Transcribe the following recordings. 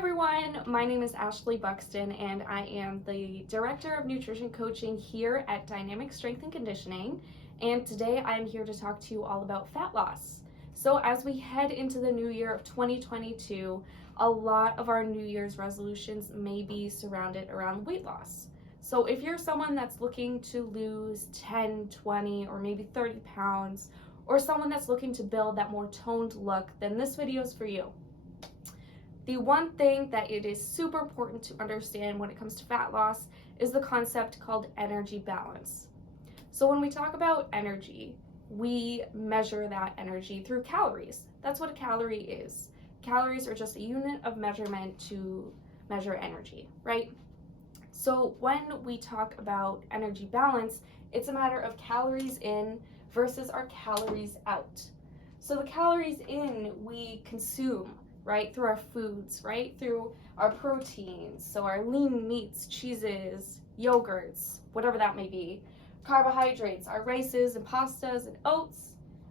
everyone, my name is Ashley Buxton and I am the Director of Nutrition Coaching here at Dynamic Strength and Conditioning, and today I am here to talk to you all about fat loss. So as we head into the new year of 2022, a lot of our New Year's resolutions may be surrounded around weight loss. So if you're someone that's looking to lose 10, 20, or maybe 30 pounds, or someone that's looking to build that more toned look, then this video is for you. The one thing that it is super important to understand when it comes to fat loss is the concept called energy balance. So when we talk about energy, we measure that energy through calories. That's what a calorie is. Calories are just a unit of measurement to measure energy, right? So when we talk about energy balance, it's a matter of calories in versus our calories out. So the calories in we consume, right, through our foods, right, through our proteins, so our lean meats, cheeses, yogurts, whatever that may be, carbohydrates, our rices and pastas and oats,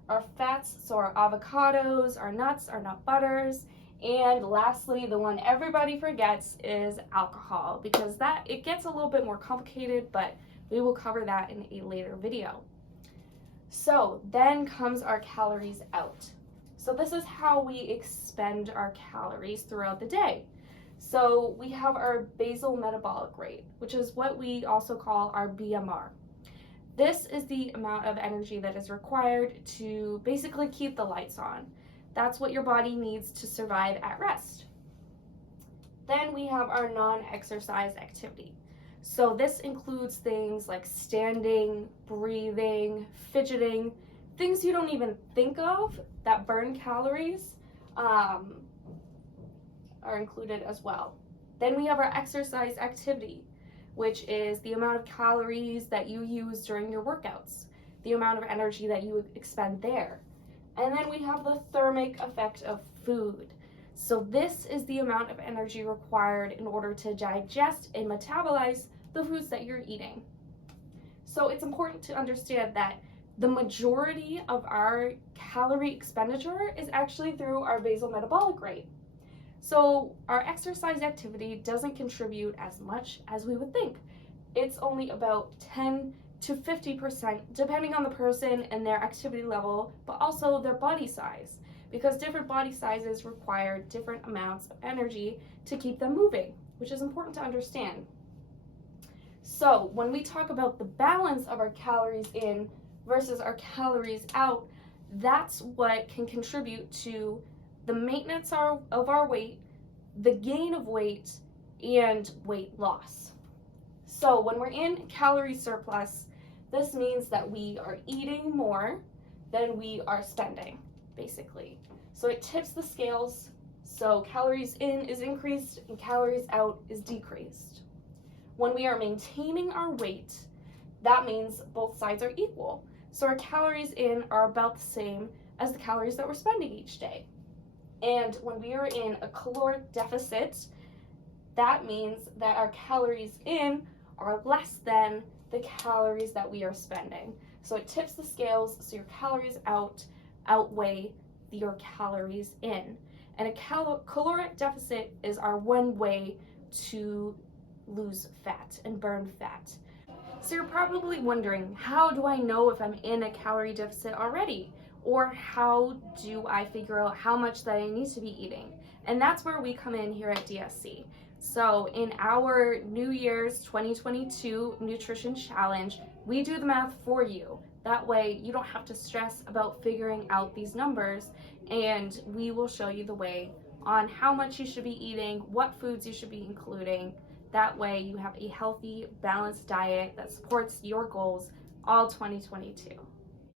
our fats, so our avocados, our nuts, our nut butters, and lastly, the one everybody forgets is alcohol, because it gets a little bit more complicated, but we will cover that in a later video. So then comes our calories out. So this is how we expend our calories throughout the day. So we have our basal metabolic rate, which is what we also call our BMR. This is the amount of energy that is required to basically keep the lights on. That's what your body needs to survive at rest. Then we have our non-exercise activity. So this includes things like standing, breathing, fidgeting, things you don't even think of that burn calories are included as well. Then we have our exercise activity, which is the amount of calories that you use during your workouts, the amount of energy that you expend there. And then we have the thermic effect of food. So this is the amount of energy required in order to digest and metabolize the foods that you're eating. So it's important to understand that the majority of our calorie expenditure is actually through our basal metabolic rate. So our exercise activity doesn't contribute as much as we would think. It's only about 10 to 50%, depending on the person and their activity level, but also their body size, because different body sizes require different amounts of energy to keep them moving, which is important to understand. So when we talk about the balance of our calories in versus our calories out, that's what can contribute to the maintenance of our weight, the gain of weight, and weight loss. So when we're in calorie surplus, this means that we are eating more than we are spending, basically. So it tips the scales, so calories in is increased and calories out is decreased. When we are maintaining our weight, that means both sides are equal. So our calories in are about the same as the calories that we're spending each day. And when we are in a caloric deficit, that means that our calories in are less than the calories that we are spending. So it tips the scales, so your calories out outweigh your calories in. And a caloric deficit is our one way to lose fat and burn fat. So you're probably wondering, how do I know if I'm in a calorie deficit already? Or how do I figure out how much that I need to be eating? And that's where we come in here at DSC. So in our New Year's 2022 Nutrition Challenge, we do the math for you. That way you don't have to stress about figuring out these numbers, and we will show you the way on how much you should be eating, what foods you should be including. That way you have a healthy, balanced diet that supports your goals all 2022.